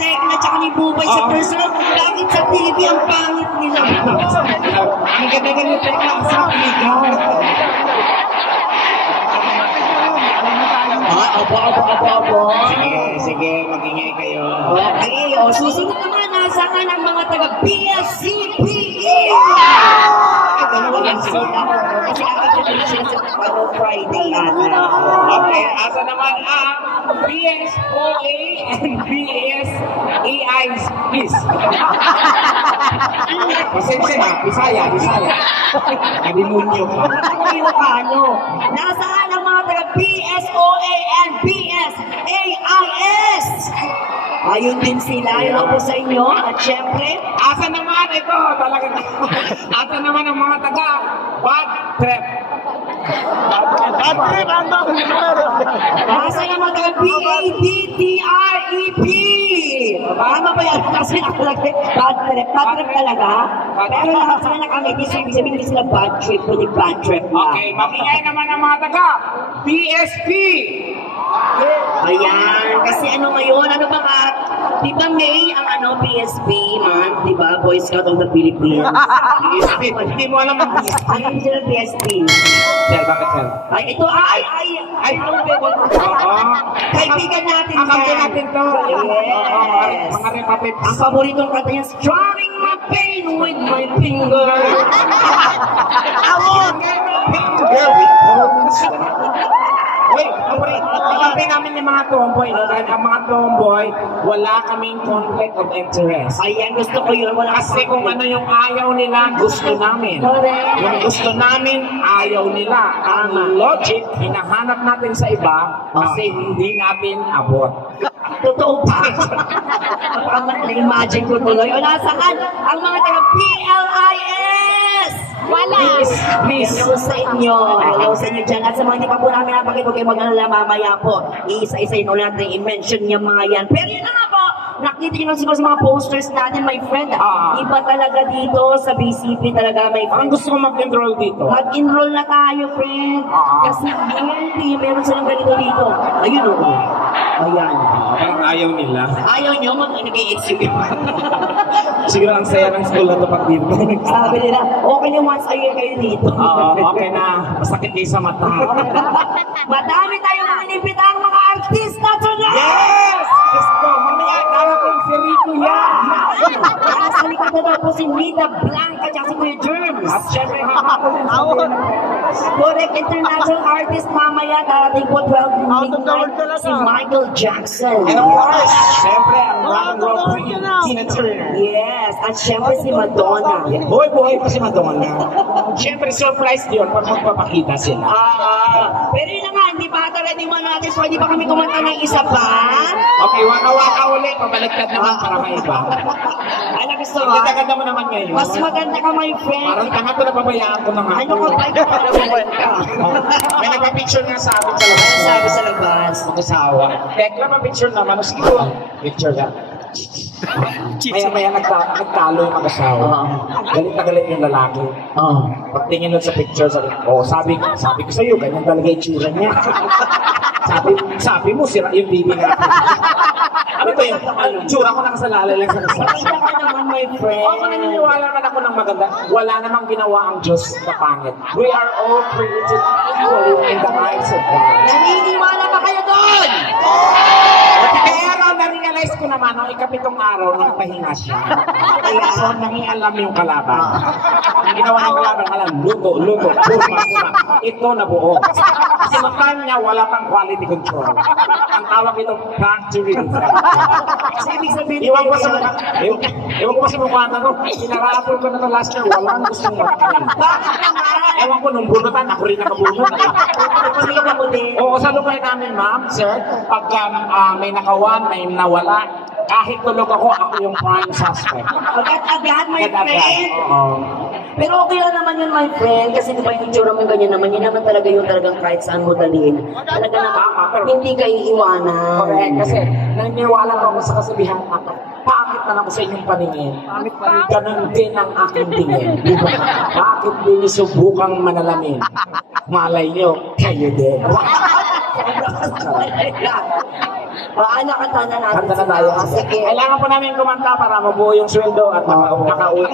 Tekla tsaka ni Bubay sa personal. Bakit sa TV ang pangit nila? Ang ganda-ganda ni Tekla sa ligaw. Opo. Sige, mag-ingay kayo. Okay, susunod naman, nasaan ang mga taga-PSCPE? Dalawa lang sila. Kasi ako na sila sa Friday ata. Okay, asa naman ang PSOA and PSAIs, please. Pasensya na, Bisaya. Kadimunyo ka. Ilocano. Nasaan ang mga taga-PSOA and PSAIS? Ayun din sila, yun ako sa inyo. At syempre, Asa naman ito, talaga. Asa naman ang mga taga Bad Trip. nasa yung mga taga-PADTREP. Tama ba yan? Kasi nakalagay, bad trip talaga. Pero lahat sila nakamiti, so ibig sabihin sila bad trip, pwede bad trip na. Okay, makingay naman ang mga taga PSP. Ayan, kasi ano ngayon, ano ba ka? Di ba May ang PSP man? Di ba? Boy Scout of the Philippines. PSP, hindi mo alam ang PSP. Ano sila PSP? Sir, bakit sir? Ay, ito, kaibigan natin yan. Akampi natin to. Yes. Mga repapit. Ang paboritong kanta niya, Strumming my pain with my finger. Finger with bones. Wait, kakampi namin yung mga tomboy. Dahil ang mga tomboy, wala kaming conflict of interest. Ayan, gusto ko yun. Wala Kasi kung ano yung ayaw nila, gusto namin. Correct. Yung gusto namin, ayaw nila. Ang logic, hinahanap natin sa iba kasi hindi natin abot. Totoo pa. Na-imagine ko tuloy. O nasaan ang mga taga-PLIS? Wala. Please. Hello sa inyo. Hello sa inyo dyan. At sa mga hindi pa po namin napakita, kayo mag-alala mamaya po. Iisa-isayin ulit natin i-mention niya mga yan. Pero yun na nga po, nakita nyo lang siguro sa mga posters natin, my friend. Iba talaga dito sa BCP talaga, my friend. Ang gusto ko mag-enroll dito. Mag-enroll na tayo, friend. Kasi hindi, meron silang ganito dito. Ayun o. Ayan. Parang ayaw nila. Ayaw nyo mag-nag-i-exhibit. Siguro ang saya ng school na ito pag dito. Sabi nila, okay na once a year kayo dito. Okay na. Masakit kayo sa mata. Madami tayong mga inibitang mga artista tonight! Yes! Diyos ko, mamaya darating si Rico yan. Nasa likod na daw po si Nita Blanca at si Kuya Germs. At syempre, hahapon Correct international artist mamaya darating po 12 midnight si Michael Jackson. And of course, syempre, ang rock and roll queen, Tina Turner. Yes, at syempre si Madonna. Buhay-buhay pa si Madonna. Syempre, surprise yun pag magpapakita sila. Pero yun na nga, hindi pa ata ready mo natin, so hindi pa kami kumanta ng isa pa. Okay, waka-waka ulit. Pabaliktad naman para may iba. Ay, gusto Ang mo? ganda-ganda mo naman ngayon. Mas maganda ka, my friend. Parang tanga to, napabayaan ko na nga. Ano ka ba? May nagpa-picture nga sa akin sa labas. Ano sabi sa labas? Mag-asawa. Tekla, pa-picture naman. O sige ko. Picture ka. Maya-maya nagtalo yung mag-asawa. Galit na galit yung lalaki. Pagtingin nun sa picture, sabi ko sa'yo, ganyan talaga yung tsura niya. Sabi mo, sira yung bibi natin. Ano to yung tsura ko nakasalala lang sa kasama. Maganda ka naman, my friend. Ako naniniwala naman ako ng maganda. Wala namang ginawa ang Diyos na pangit. We are all created equally in the eyes of God. Naniniwala ba kayo doon? Kaya raw na-realize ko naman nung ikapitong araw nagpahinga siya. Kaya so nangialam yung kalaban. Ang ginawa ng kalaban, luto, purma. Ito nabuo. Kasi time niya wala pang quality control. Ang tawag ito, factory defect. Kasi ibig sabihin, Iwan ko sa mukha na ko. Pinarapol ko na ito last year, walang gustong mag-train. Ewan ko, nung bunutan, ako rin nakabunot. Oo, sa lugar namin, ma'am, sir, pagka may nakawan, may nawala, kahit tulog ako yung prime suspect. Agad-agad, my friend. Oo. Pero okay lang naman yun, my friend, kasi di ba yung itsura mo ganyan naman, yun naman talaga yung talagang kahit saan mo dalhin. Talaga naman, hindi ka iiwanan. Correct, kasi naniniwala ako sa kasabihan ako, pangit na ako sa inyong paningin. Ganun din ang aking tingin. Diba? Bakit din subukang manalamin? Malay nyo, kayo din. Anak, kanta na natin. Kanta na tayo. Sige. Kailangan po namin kumanta para mabuo yung sweldo at nakauwi.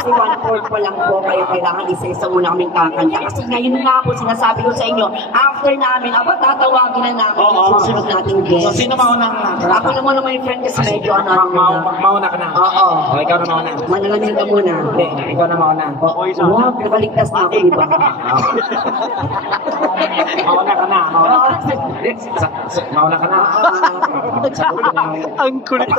Kasi 1/4 pa lang po kayo, kailangan isa-isa muna kaming kakanta. Kasi ngayon nga po, sinasabi ko sa inyo, after namin, tatawagin na namin yung susunod nating guest. So, sino maunang? Ako na muna my friend kasi medyo Mauna ka na? Oo. O, ikaw na mauna. Manalamin ka muna. Hindi, ikaw na mauna. Wag, nakaligtas na ako, di ba? Mauna ka na. Mauna ka na. Ang kulit.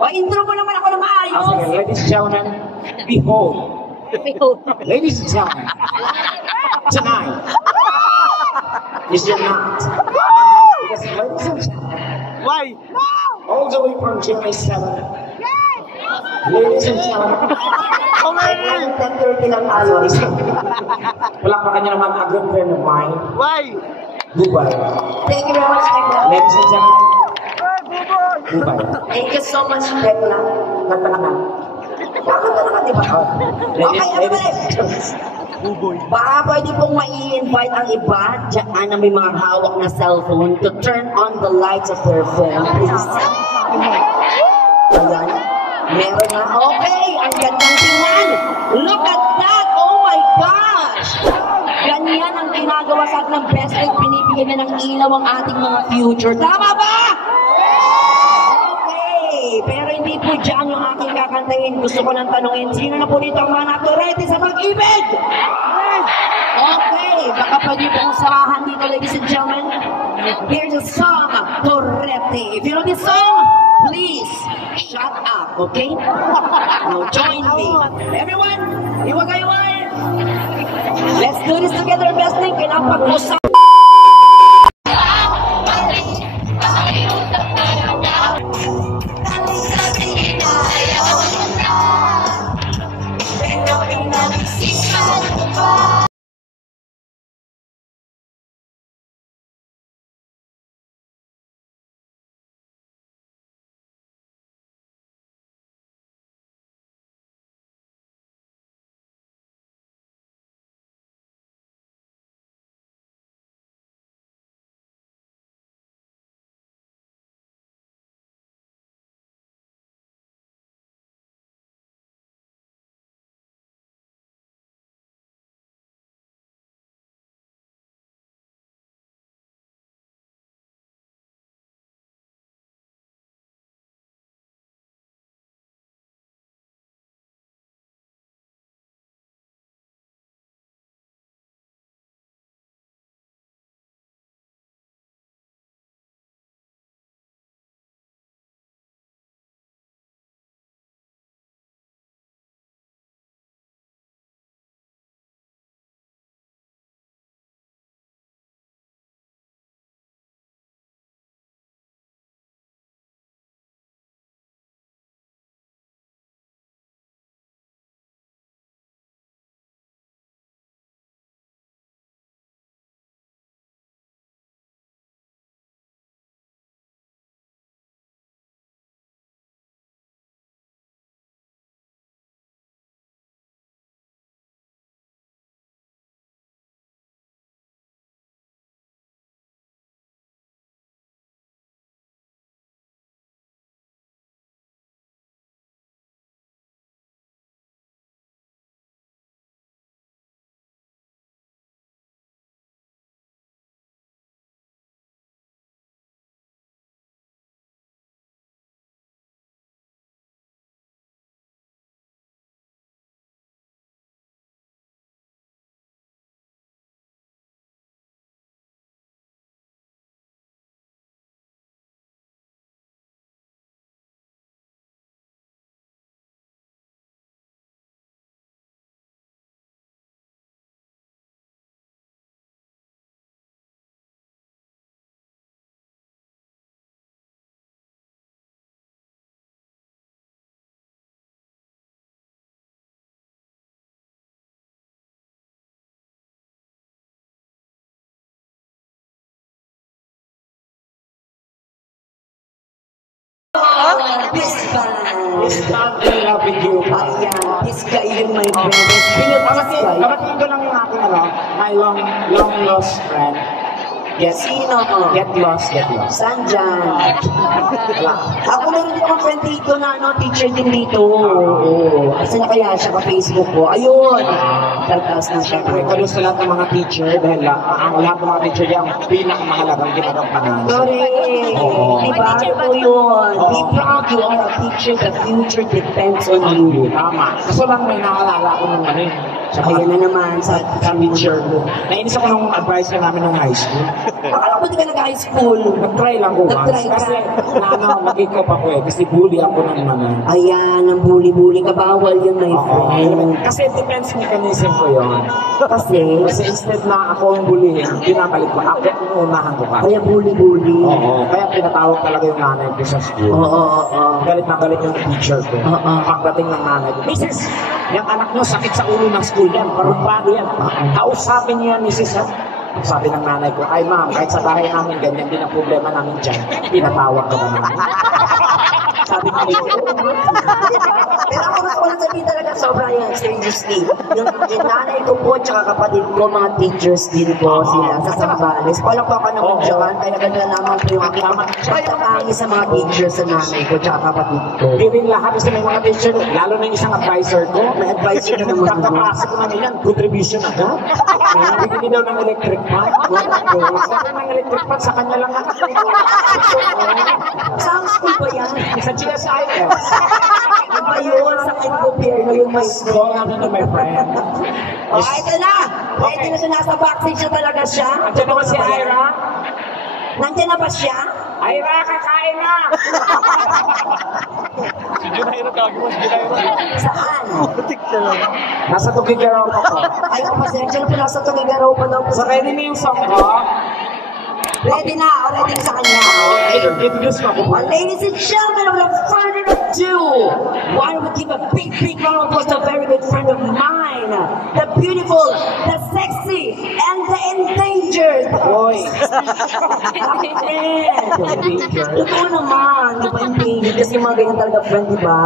O, intro mo naman ako na maayos. Sige, ladies and gentlemen, behold. Ladies and gentlemen, tonight is your night. Because ladies and gentlemen, Why? all the way from July 7, ladies and gentlemen, Okay. 10:30 lang tayo. wala pa kanya naman a good friend of mine, Why? Bubay. Thank you very much, Tekla. Ladies and gentlemen, Bubay. Thank you so much, Tekla. Kanta ka na. Kakanta naman, di ba? Okay, ano ba baka pwede pong mai-invite ang iba dyan na may mga hawak na cellphone to turn on the lights of their phone, please. Ayan. Meron na. Okay, ang gandang tingnan. Look at that! Oh my gosh! Ganyan ang ginagawa sa atin ng best light. Binibigyan na ng ilaw ang ating mga future. Tama ba? Okay, pero hindi po dyan yung aking kakantahin. Gusto ko nang tanungin, sino na po dito ang mga naturete sa pag-ibig? Okay, baka pwede pong samahan dito, ladies and gentlemen. Here's a song, Torete. If you know this song, please shut up, okay? Now join me. Everyone, iwagay-way. Let's do this together, best thing. Kailangan pag-usap. This band. In love with you. Ayan, this guy yun, my friend. Speaking of this guy, Kabatiin ko lang yung aking my long lost friend. Sino? Get lost, get lost. Saan dyan? Ako meron din akong friend dito na teacher din dito. Oo. Asa na kaya siya ka Facebook ko? Ayun. Tataas na siya. Siyempre, kalusta lahat ng mga teacher dahil ang lahat ng mga teacher niya ang pinakamahalagang ginagampanan. Correct. Oo. Diba? Ito yun. Be proud you are a teacher. The future depends on you. Tama. Kaso lang may naalala ko nung Ayan na naman sa teacher ko. Nainis ako nung advice na namin nung high school. Akala ko di ka nag-high school. Nag-try lang ko once. Nag-try ka. Kasi nag-ikop ako kasi bully ako ng naman. Ayan, ang bully-bully ka. Bawal yun, my friend. Kasi defense mechanism ko yun. Kasi instead na ako ang bullying, binabalik ko. Ako ang unahan ko pa. kaya bully-bully. Oo. Kaya pinatawag talaga yung nanay ko sa school. Oo. Galit na galit yung teacher ko. Pagdating ng nanay ko, Mrs. Yung anak nyo sakit sa ulo ng school yan. Parumpado yan. Kausapin niyo yan, Mrs. Ha? Sabi ng nanay ko, ay ma'am, kahit sa bahay namin, ganyan din ang problema namin dyan. Pinatawag ka ba namin? Sabi ko, Pero ako gusto ko lang sabihin talaga sobra yan, seriously. Yung nanay ko po, tsaka kapatid ko, mga teachers din po sila sa Sambales. Walang pa ka naman dyan, kaya ganda naman po yung aking pagkatangi sa mga teachers sa nanay ko, tsaka kapatid ko. Di rin lahat kasi may mga teacher, lalo na yung isang advisor ko. May advisor na naman ako. Kakapasok ko namin yan, contribution agad. Bigyan daw ng electric fan. Sabi ng electric fan, sa kanya lang Saan school ba yan? Sa GSIS. Ano ba yun? Sa aking gobyerno yung may So, ano na my friend? ito na! Ready na siya, nasa backstage na talaga siya. Andiyan naman si Ira. Nandiyan na ba siya? Ira, kakain na! Saan? Nasa Tugigaraw ako. Ay, pasensya na po, nasa Tugigaraw pa daw po. So, ready na yung song ko? Ready na, ready na sa kanya. Introduce mo ako. Well, ladies and gentlemen, without further ado, why don't we give a big round of applause to a very good friend of mine, the beautiful, the sexy, and the endangered. Boy. Friend. Totoo naman, di ba endangered? Kasi mga ganyan talaga friend, di ba?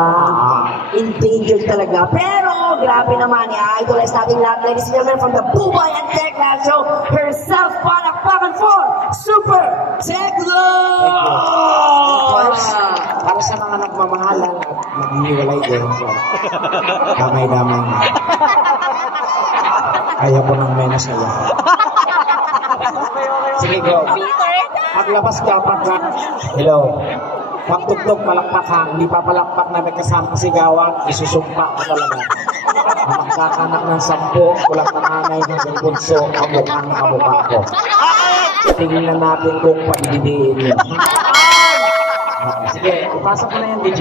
Endangered talaga. Pero, grabe naman, i-idolize natin lahat, ladies and gentlemen, from the Bubay and Tekla Show, herself, palakpakan for Super Tekla! Para sa mga nagmamahalan at naghihiwalay din. So, damay-damay na. Ayaw ko ng menos na yan. Sige, go. Paglabas ka, hello. Pagtugtog, palakpak ha. Hindi pa palakpak na may kasama sigawan, isusumpa ka talaga. Magkakanak ng 10, kulang na nanay ng bunso, kamukhang kamukha ko. Tingnan natin kung pagdidiin yun. Sige, ipasok ko na yan, DJ.